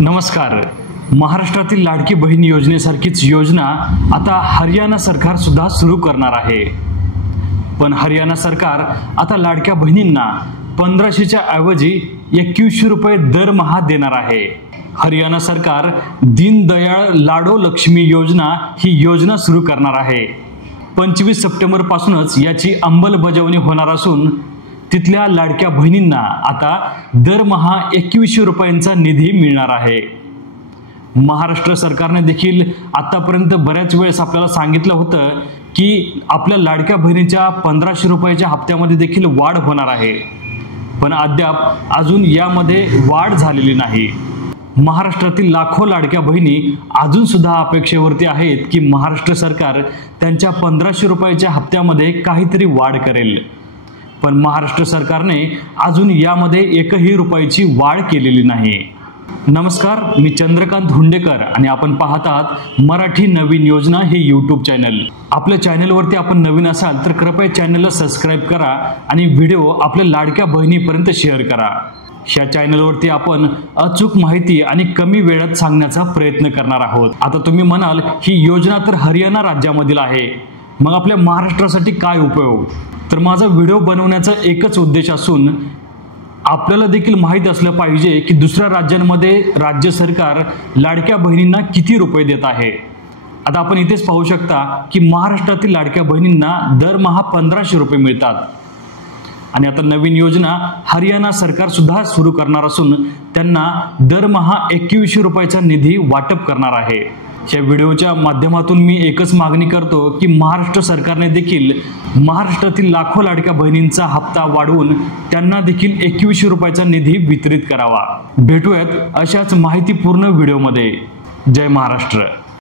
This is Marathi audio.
नमस्कार। महाराष्ट्रातील लाडकी बहीण योजनेसारखीच योजना आता हरियाणा सरकार सुद्धा सुरू करणार आहे। पण हरियाणा सरकार आता लाडक्या बहिणींना 1500च्या ऐवजी 2100 रुपये दरमहा देणार आहे। हरियाणा सरकार दीनदयाळ लाडो लक्ष्मी योजना ही योजना सुरू करणार आहे। 25 सप्टेंबर पासूनच याची अंमलबजावणी होणार असून तिथल्या लाडक्या बहिणींना आता दरमहा 2100 रुपयांचा निधी मिळणार आहे। महाराष्ट्र सरकारने देखील आतापर्यंत बऱ्याच वेळेस आपल्याला सांगितलं होतं की आपल्या लाडक्या बहिणीच्या 1500 रुपयाच्या हप्त्यामध्ये देखील वाढ होणार आहे, पण अद्याप अजून यामध्ये वाढ झालेली नाही। महाराष्ट्रातील लाखो लाडक्या बहिणी अजून सुद्धा अपेक्षेवरती आहेत की महाराष्ट्र सरकार त्यांच्या 1500 रुपयाच्या हप्त्यामध्ये काहीतरी वाढ करेल, पण महाराष्ट्र सरकारने अजून यामध्ये एकही रुपयाची वाढ केलेली नाही। नमस्कार, मी चंद्रकांत हुंडेकर आणि आपण पाहत आहात मराठी नवीन योजना हे यूट्यूब चॅनल। आपल्या चॅनलवरती आपण नवीन असाल तर कृपया चॅनलला सबस्क्राइब करा आणि व्हिडिओ आपल्या लाडक्या बहिणीपर्यंत शेअर करा। या चॅनलवरती आपण अचूक माहिती आणि कमी वेळात सांगण्याचा प्रयत्न करणार आहोत। आता तुम्ही म्हणाल ही योजना तर हरियाणा राज्यामधील आहे, मग आपल्या महाराष्ट्रासाठी काय उपयोग? तर माझा व्हिडिओ बनवण्याचा एकच उद्देश असून आपल्याला देखील माहित असलं पाहिजे की दुसऱ्या राज्यांमध्ये राज्य सरकार लाडक्या बहिणींना किती रुपये देत आहे। आता आपण इथेच पाहू शकता की महाराष्ट्रातील लाडक्या बहिणींना दरमहा 1500 रुपये मिळतात आणि आता नवीन योजना हरियाणा सरकार सुद्धा सुरू करणार असून त्यांना दरमहा 2100 रुपयाचा निधी वाटप करणार आहे। या व्हिडिओच्या माध्यमातून मी एकच मागणी करतो की महाराष्ट्र सरकारने देखील महाराष्ट्रातील लाखो लाडक्या बहिणींचा हप्ता वाढवून त्यांना देखील 2100 रुपयाचा निधी वितरित करावा। भेटूयात अशाच माहितीपूर्ण व्हिडिओमध्ये। जय महाराष्ट्र।